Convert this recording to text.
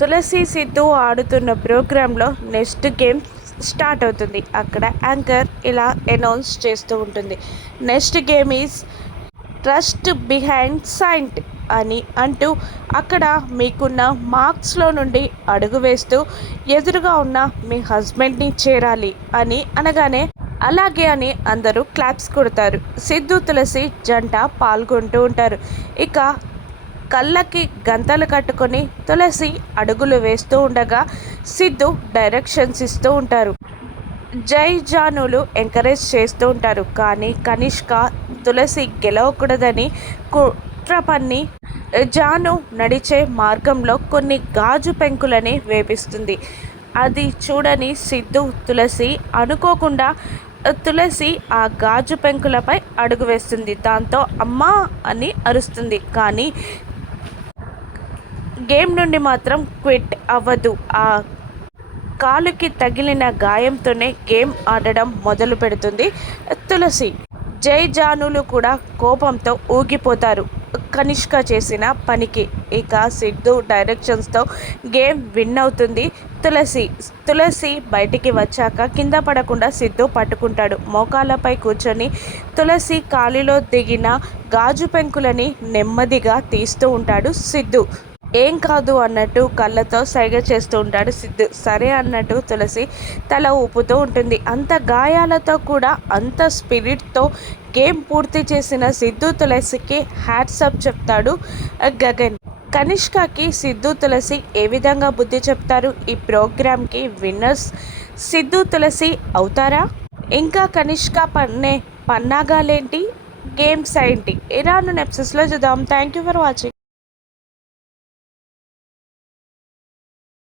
తులసి సిద్ధు ఆడుతున్న ప్రోగ్రాంలో next game start అవుతుంది. అక్కడ యాంకర్ ఇలా అనౌన్స్ చేస్తూ ఉంటుంది. Next game is trust behind saint అని అంటూ అక్కడ మీకున్న మార్క్స్లో నుండి అడుగు వేస్తూ ఎదురుగా ఉన్న మీ హస్బెండ్ని చేరాలి అని అనగానే అలాగే అని అందరూ క్లాప్స్ కొడతారు. సిద్ధు తులసి జంట పాల్గొంటూ ఉంటారు. ఇక కళ్ళకి గంతలు కట్టుకొని తులసి అడుగులు వేస్తూ ఉండగా సిద్ధు డైరెక్షన్స్ ఇస్తూ ఉంటారు. జై జానులు ఎంకరేజ్ చేస్తూ ఉంటారు. కానీ కనిష్క తులసి గెలవకూడదని కుట్ర పన్ని జాను నడిచే మార్గంలో కొన్ని గాజు పెంకులని వేపిస్తుంది. అది చూడని సిద్ధు తులసి అనుకోకుండా తులసి ఆ గాజు పెంకులపై అడుగు వేస్తుంది. దాంతో అమ్మా అని అరుస్తుంది. కానీ గేమ్ నుండి మాత్రం క్విట్ అవ్వదు. ఆ కాలుకి తగిలిన గాయంతోనే గేమ్ ఆడడం మొదలు పెడుతుంది తులసి. జై జానులు కూడా కోపంతో ఊగిపోతారు కనిష్క చేసిన పనికి. ఇక సిద్ధు డైరెక్షన్స్తో గేమ్ విన్ అవుతుంది తులసి. తులసి బయటికి వచ్చాక కింద పడకుండా సిద్ధు పట్టుకుంటాడు. మోకాళ్ళపై కూర్చొని తులసి కాలిలో దిగిన గాజు పెంకులని నెమ్మదిగా తీస్తూ ఉంటాడు సిద్ధు. ఏం కాదు అన్నట్టు కళ్ళతో సైగ చేస్తూ ఉంటాడు సిద్ధు. సరే అన్నట్టు తులసి తల ఊపుతూ ఉంటుంది. అంత గాయాలతో కూడా అంత స్పిరిట్తో గేమ్ పూర్తి చేసిన సిద్ధు తులసికి హ్యాట్సప్ చెప్తాడు గగన్. కనిష్కకి సిద్ధు తులసి ఏ విధంగా బుద్ధి చెప్తారు? ఈ ప్రోగ్రామ్కి విన్నర్స్ సిద్ధు తులసి అవుతారా? ఇంకా కనిష్క పన్నే పన్నాగాలేంటి? గేమ్స్ ఏంటి? రాను ఎపిసోడ్స్లో చూద్దాం. Thank you for watching.